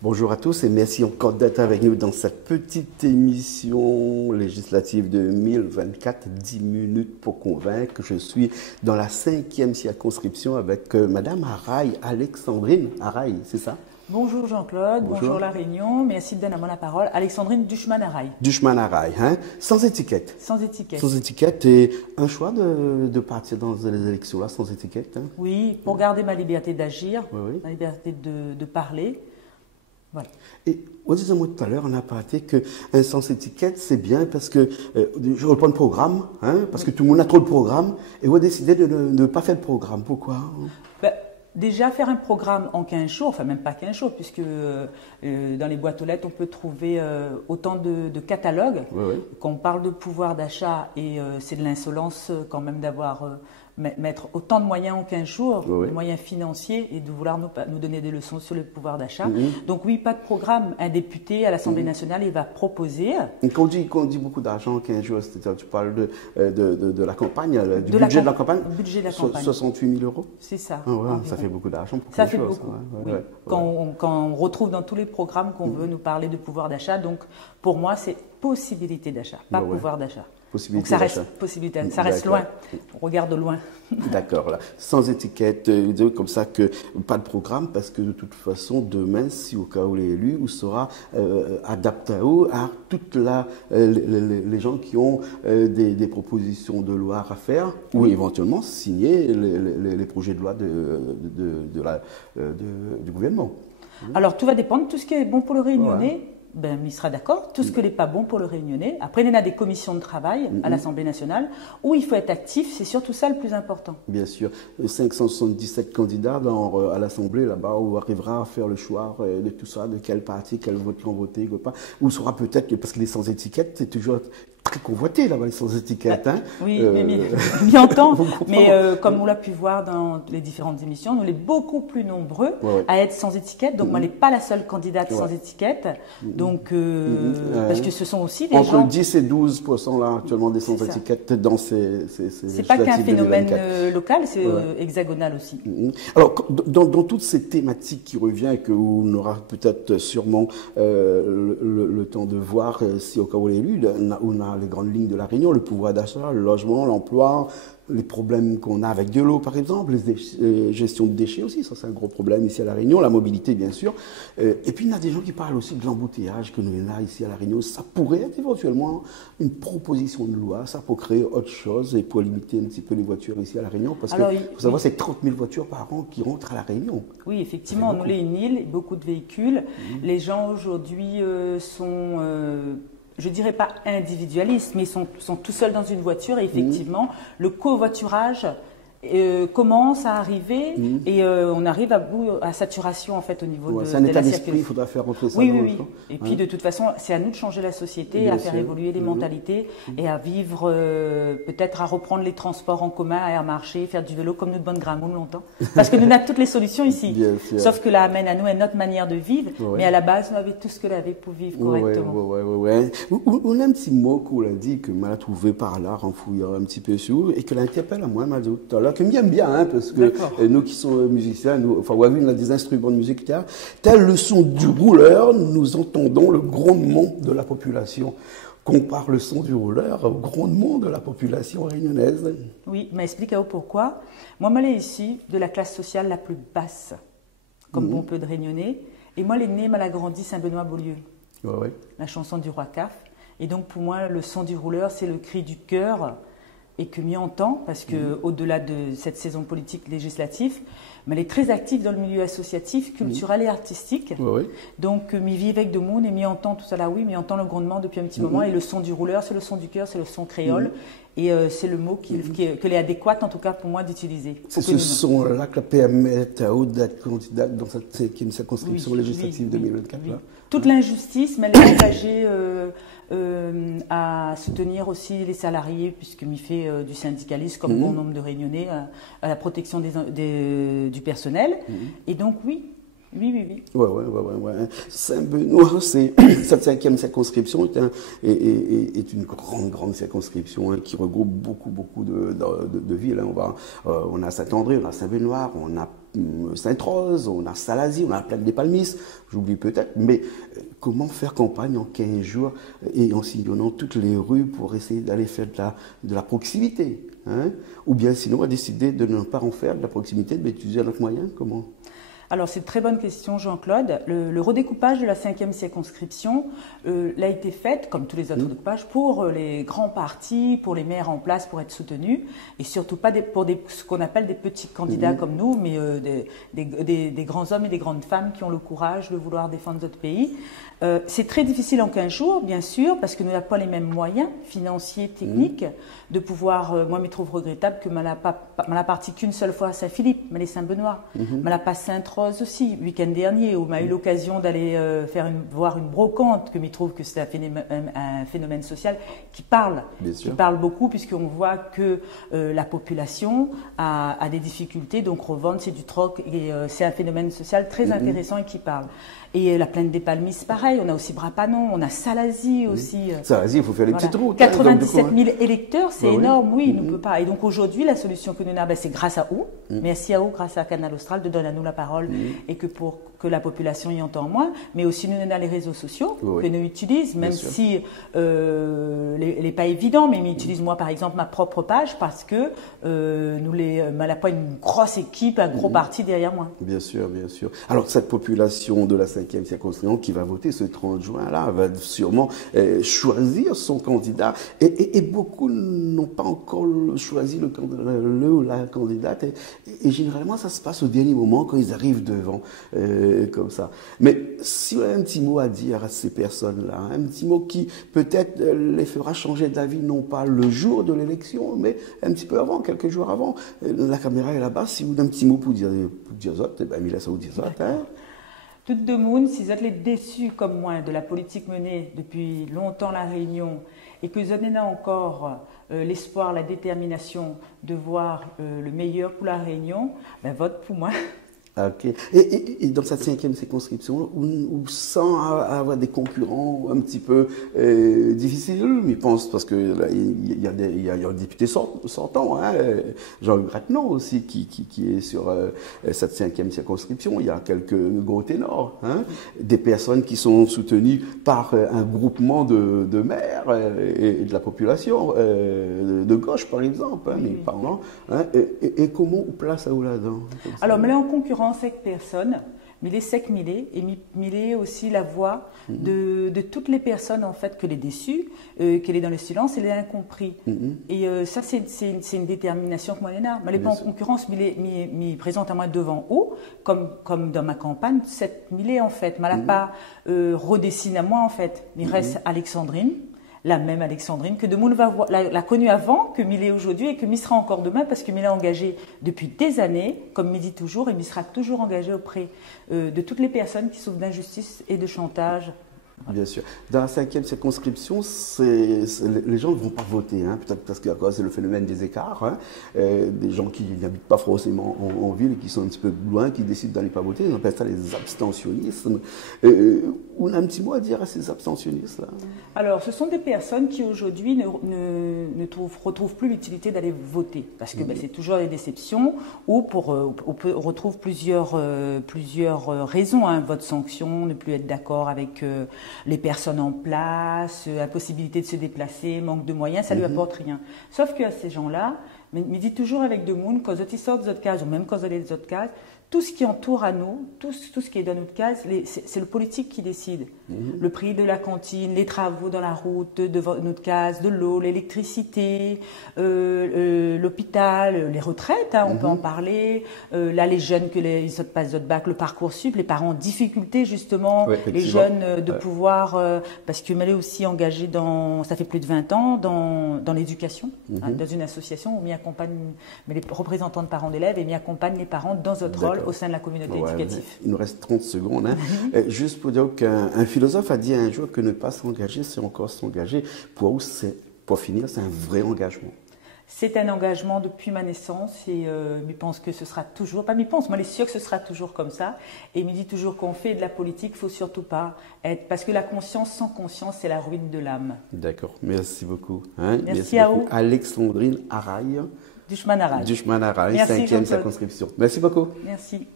Bonjour à tous et merci encore d'être avec nous dans cette petite émission législative de 2024, 10 minutes pour convaincre. Je suis dans la 5e circonscription avec Madame Araï, Alexandrine Araï, c'est ça? Bonjour Jean-Claude, bonjour La Réunion, merci de donner à moi la parole. Alexandrine Duchman-Araï. Duchman-Araï, hein? Sans étiquette. Sans étiquette. Sans étiquette et un choix de partir dans les élections là sans étiquette. Hein? Oui, pour garder ma liberté d'agir, oui. ma liberté de parler. Voilà. Et on disait moi tout à l'heure, on a parlé qu'un sans étiquette, c'est bien parce que je reprends le programme, hein, parce que tout le monde a trop de programme, et on a décidé de ne pas faire le programme. Pourquoi? Déjà, faire un programme en 15 jours, enfin même pas 15 jours, puisque dans les boîtes aux lettres, on peut trouver autant de catalogues. Quand on parle de pouvoir d'achat, et c'est de l'insolence quand même d'avoir mettre autant de moyens en 15 jours, de moyens financiers, et de vouloir nous donner des leçons sur le pouvoir d'achat. Donc oui, pas de programme. Un député à l'Assemblée nationale, il va proposer... Quand on dit beaucoup d'argent en 15 jours, c'est-à-dire tu parles de la campagne, du budget de la campagne? Budget de la campagne. 68 000 €? C'est ça. Ça fait beaucoup d'argent pour ça fait beaucoup. Oui. Quand on retrouve dans tous les programmes qu'on veut nous parler de pouvoir d'achat, donc pour moi, c'est possibilité d'achat, pas pouvoir d'achat. Donc ça reste possibilité, ça reste loin, on regarde loin. D'accord, là. Sans étiquette, comme ça que pas de programme, parce que de toute façon, demain, si au cas où il est élu, on sera adapté à toutes les gens qui ont des propositions de loi à faire, ou éventuellement signer les projets de loi du gouvernement. Alors tout va dépendre de tout ce qui est bon pour le Réunionnais. Il sera d'accord. Tout ce qui n'est pas bon pour le Réunionnais. Après, il y en a des commissions de travail à l'Assemblée nationale où il faut être actif. C'est surtout ça le plus important. Bien sûr. 577 candidats à l'Assemblée, là-bas, où on arrivera à faire le choix de tout ça, de quel parti, quel vote vont voter, ou pas. Ou sera peut-être, parce qu'il est sans étiquette, c'est toujours très convoité là-bas, les sans étiquette. Hein. Oui, m'y entend. Mais comme on l'a pu voir dans les différentes émissions, nous, on est beaucoup plus nombreux à être sans étiquette. Donc, moi, je n'ai pas la seule candidate sans étiquette. Donc, parce que ce sont aussi des gens... Entre 10 et 12% là, actuellement, des sans étiquette dans ces c'est pas qu'un phénomène local, c'est hexagonal aussi. Alors, dans toutes ces thématiques qui reviennent et qu'on aura peut-être sûrement le temps de voir si au cas où on est élu, on a les grandes lignes de la Réunion, le pouvoir d'achat, le logement, l'emploi, les problèmes qu'on a avec de l'eau, par exemple, les gestions de déchets aussi, ça c'est un gros problème ici à La Réunion, la mobilité bien sûr. Et puis il y a des gens qui parlent aussi de l'embouteillage que nous avons ici à La Réunion. Ça pourrait être éventuellement une proposition de loi, ça pour créer autre chose et pour limiter un petit peu les voitures ici à La Réunion, parce que faut savoir c'est 30 000 voitures par an qui rentrent à La Réunion. Oui, effectivement, nous les une île, beaucoup de véhicules. Les gens aujourd'hui sont... je dirais pas individualistes, mais ils sont tout seuls dans une voiture et effectivement, le covoiturage commence à arriver et on arrive à saturation en fait au niveau de la circulation. C'est un état d'esprit, il faudra faire rentrer ça dans le temps. Et puis de toute façon, c'est à nous de changer la société, à faire évoluer les mentalités et à vivre, peut-être à reprendre les transports en commun, à marcher, faire du vélo comme nous de bonne gramoune longtemps. Parce que nous avons toutes les solutions ici. Sauf que là amène à nous une autre manière de vivre, mais à la base, nous avons tout ce que l'avait pour vivre correctement. On a un petit mot qu'on a dit que m'a trouvé par là en fouillant un petit peu sur et que l'interpelle à moi m'a dit tout à l'heure que m'aime bien, hein, parce que nous qui sommes musiciens, on a des instruments de musique, tel le son du rouleur, nous entendons le grondement de la population. Compare le son du rouleur au grondement de la population réunionnaise. Oui, mais expliquez-vous pourquoi. Moi, je suis ici de la classe sociale la plus basse, comme bon peu de Réunionnais, et moi, les nés, m'a grandi Saint-Benoît-Beaulieu. La chanson du roi Caf. Et donc, pour moi, le son du rouleur, c'est le cri du cœur et que m'y entend, parce que au-delà de cette saison politique législative, mais elle est très active dans le milieu associatif, culturel et artistique. Donc, m'y vit avec de monde et m'y entend tout ça là, m'y entend le grondement depuis un petit moment. Et le son du rouleur, c'est le son du cœur, c'est le son créole. Et c'est le mot qui est adéquat, en tout cas pour moi, d'utiliser. C'est ce son-là qui permet à Aude d'être candidate dans cette circonscription législative 2024. Là. Toute l'injustice, mais elle est engagée à soutenir aussi les salariés, puisque m'y fait du syndicalisme, comme bon nombre de Réunionnais, à la protection du personnel. Et donc, oui. Saint-Benoît, c'est cette 5e circonscription est une grande circonscription qui regroupe beaucoup de villes. On a Saint-André, on a Saint-Benoît, on a Sainte-Rose, on a Salazie, on a la plaine des Palmistes, j'oublie peut-être, mais comment faire campagne en 15 jours et en sillonnant toutes les rues pour essayer d'aller faire de la proximité, hein? Ou bien sinon on a décidé de ne pas en faire de la proximité, de utiliser un autre moyen, comment? Alors, c'est une très bonne question, Jean-Claude. Le redécoupage de la 5e circonscription l'a été fait, comme tous les autres redécoupages, pour les grands partis, pour les maires en place, pour être soutenus, et surtout pas pour ce qu'on appelle des petits candidats comme nous, mais des grands hommes et des grandes femmes qui ont le courage de vouloir défendre notre pays. C'est très difficile en 15 jours, bien sûr, parce que nous n'avons pas les mêmes moyens financiers, techniques, de pouvoir... moi, je me trouve regrettable que je n'ai parti qu'une seule fois à Saint-Philippe, mais les Saint-Benoît. Je n'ai pas Sainte-Rose aussi, le week-end dernier, où on a eu l'occasion d'aller voir une brocante, que je trouve que c'est un phénomène social qui parle beaucoup, puisqu'on voit que la population a des difficultés, donc revendre, c'est du troc, et c'est un phénomène social très intéressant et qui parle. Et la plaine des Palmistes, pareil, on a aussi Brapanon, on a Salazie aussi. Salazie, il faut faire les petites routes. 97 000 électeurs, c'est énorme, oui, il ne peut pas. Et donc aujourd'hui, la solution que nous avons, c'est grâce à vous, merci à vous, grâce à Canal Austral, de donner à nous la parole et pour que la population y entend moins, mais aussi nous avons les réseaux sociaux que nous utilisons, même si n'est pas évident, mais j'utilise moi par exemple ma propre page parce que elle n'a pas une grosse équipe, un gros parti derrière moi. Bien sûr, bien sûr. Alors cette population de la 5e circonscription qui va voter ce 30 juin-là va sûrement choisir son candidat et beaucoup n'ont pas encore choisi le ou la candidate et généralement ça se passe au dernier moment quand ils arrivent devant comme ça. Mais si on a un petit mot à dire à ces personnes-là, un petit mot qui peut-être les fera changer d'avis non pas le jour de l'élection mais un petit peu avant, quelques jours avant, la caméra est là-bas, si vous avez un petit mot pour dire ça, eh ben, il laisse ça vous dire ça. Tout de monde, si vous êtes déçus comme moi de la politique menée depuis longtemps la Réunion et que vous en avez encore l'espoir, la détermination de voir le meilleur pour la Réunion, ben vote pour moi. Ok. Et dans cette 5e circonscription, où sans avoir des concurrents un petit peu difficiles, je pense, parce que là, il y a un député sortant, hein, Jean-Luc Rattenon aussi, qui est sur cette 5e circonscription. Il y a quelques gros ténors, hein, des personnes qui sont soutenues par un groupement de maires et de la population, de gauche par exemple, hein, mais parlant. Hein, et comment on place ça là-dedans? Alors, mais là, en concurrence avec personne, mais les sec Millet et Millet aussi la voix de toutes les personnes en fait que les déçus, qu'elle est dans le silence et les incompris. Et ça c'est une détermination que moi j'ai. Mais elle n'est pas en concurrence, Millet présente à moi devant haut, comme dans ma campagne, cette Millet en fait, mais elle n'a pas redessiné à moi en fait. Il reste Alexandrine. La même Alexandrine, que de monde l'a connue avant, que Millet aujourd'hui et que m'y sera encore demain, parce que Millet est engagé depuis des années, comme m'y dit toujours, et m'y sera toujours engagé auprès de toutes les personnes qui souffrent d'injustice et de chantage. Bien sûr. Dans la 5e circonscription, les gens ne vont pas voter, hein, peut-être parce que c'est le phénomène des écarts, hein, des gens qui n'habitent pas forcément en ville et qui sont un petit peu loin, qui décident d'aller pas voter, on appelle ça les abstentionnistes. On a un petit mot à dire à ces abstentionnistes-là? Alors, ce sont des personnes qui aujourd'hui ne retrouvent plus l'utilité d'aller voter, parce que c'est toujours des déceptions, ou on retrouve plusieurs raisons, hein, vote sanction, ne plus être d'accord avec les personnes en place, impossibilité de se déplacer, manque de moyens, ça ne lui apporte rien. Sauf qu'à ces gens-là, me dit toujours avec de monde, quand ils sortent des autres cases, ou même quand ils sont des autres cases, tout ce qui entoure à nous, tout ce qui est dans notre case, c'est le politique qui décide. Le prix de la cantine, les travaux dans la route de notre case, de l'eau, l'électricité, l'hôpital, les retraites, hein, on peut en parler. Là, les jeunes ils passent notre bac, le Parcoursup, les parents en difficulté justement, les jeunes de pouvoir, parce que Malé aussi engagé ça fait plus de 20 ans dans l'éducation, hein, dans une association où m'y accompagne les représentants de parents d'élèves et m'y accompagne les parents dans notre rôle au sein de la communauté éducative. Il nous reste 30 secondes. Hein. Juste pour dire qu'un philosophe a dit un jour que ne pas s'engager, c'est encore s'engager. Pour finir, c'est un vrai engagement. C'est un engagement depuis ma naissance et je pense que ce sera toujours, pas je pense, moi je suis sûre que ce sera toujours comme ça. Et il me dit toujours qu'on fait de la politique, il ne faut surtout pas être, parce que la conscience sans conscience, c'est la ruine de l'âme. D'accord, merci beaucoup. Hein. Merci à vous. Alexandrine Araille. Dushman Araille. Dushman Araille, 5e circonscription. Merci beaucoup. Merci.